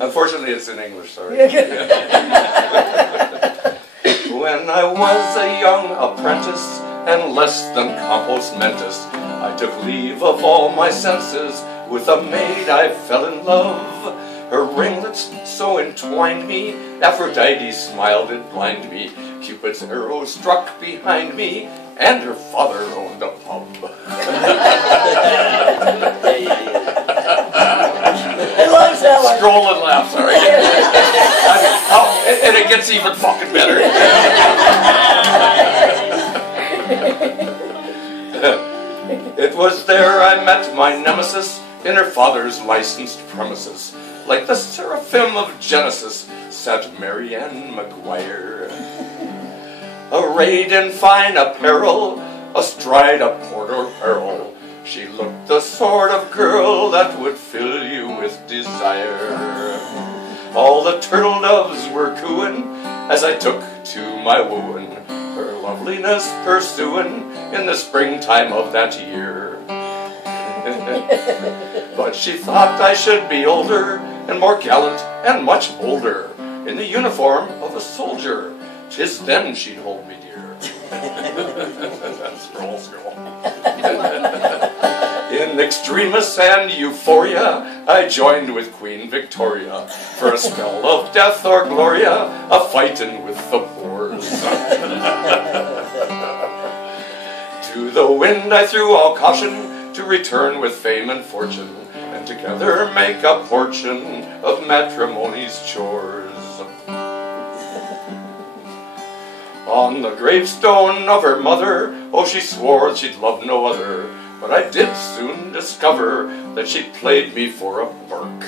Unfortunately, it's in English, sorry. When I was a young apprentice and less than compos mentis, I took leave of all my senses. With a maid I fell in love. Her ringlets so entwined me, Aphrodite smiled and blinded me. Cupid's arrow struck behind me, and her father owned a pub. I love that one. Scroll and laugh, sorry. And it gets even fucking better. It was there I met my nemesis in her father's licensed premises. Like the seraphim of Genesis sat Mary Ann McGuire, arrayed in fine apparel, astride a porter barrel. She looked the sort of girl that would fill you with desire. All the turtle doves were cooing as I took to my wooing, her loveliness pursuing in the springtime of that year. But she thought I should be older and more gallant and much bolder, in the uniform of a soldier. 'Tis then she'd hold me dear. Scroll. In extremis and euphoria, I joined with Queen Victoria for a spell of death or gloria, a fightin' with the Boers. To the wind I threw all caution, to return with fame and fortune, and together make a portion of matrimony's chores. On the gravestone of her mother, oh, she swore she'd love no other, but I did soon discover that she played me for a Burke.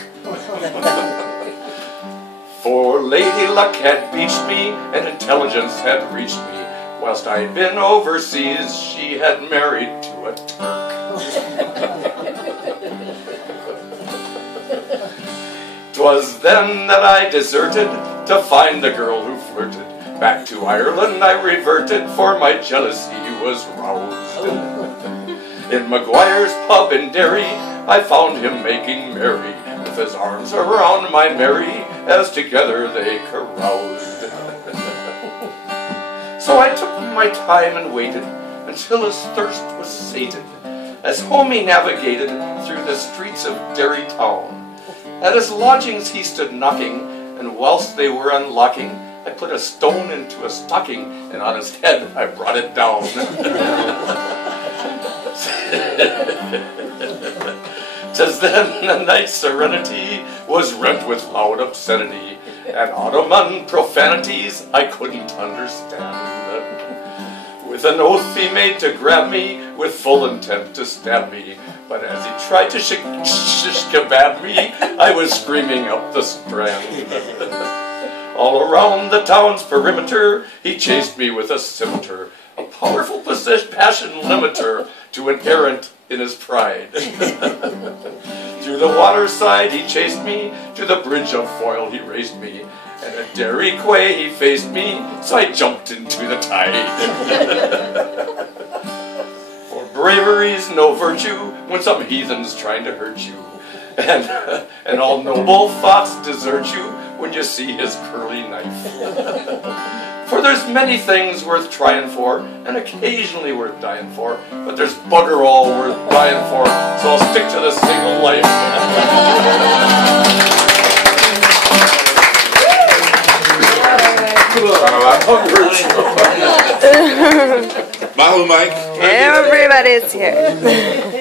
For Lady Luck had beached me, and intelligence had reached me. Whilst I'd been overseas, she had married to a Turk. 'Twas then that I deserted to find the girl who flirted. Back to Ireland I reverted, for my jealousy was roused. In Maguire's pub in Derry, I found him making merry, with his arms around my Mary, as together they caroused. So I took my time and waited until his thirst was sated, as home he navigated through the streets of Derry town. At his lodgings he stood knocking, and whilst they were unlocking, I put a stone into a stocking, and on his head I brought it down. 'Tis then the night's serenity was rent with loud obscenity, and Ottoman profanities I couldn't understand. With an oath he made to grab me, with full intent to stab me, but as he tried to shish kebab me, I was screaming up the Strand. All around the town's perimeter, he chased me with a scimitar, a powerful passion limiter to an errant in his pride. Through the waterside he chased me, to the bridge of Foyle he raced me, and at Derry Quay he faced me, so I jumped into the tide. For bravery's no virtue when some heathen's trying to hurt you, and all noble thoughts desert you when you see his curly knife. For there's many things worth trying for, and occasionally worth dying for, but there's bugger all worth dying for, so I'll stick to the single life. Malu Mike. Everybody's here.